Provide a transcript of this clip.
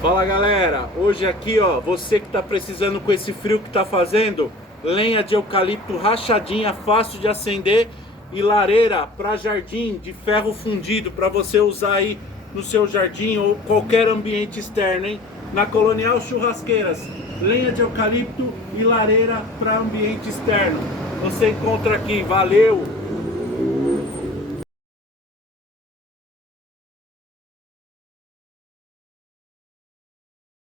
Fala galera, hoje aqui ó, você que tá precisando com esse frio que tá fazendo, lenha de eucalipto rachadinha, fácil de acender e lareira para jardim de ferro fundido para você usar aí no seu jardim ou qualquer ambiente externo, hein? Na Colonial Churrasqueiras, lenha de eucalipto e lareira para ambiente externo. Você encontra aqui, valeu!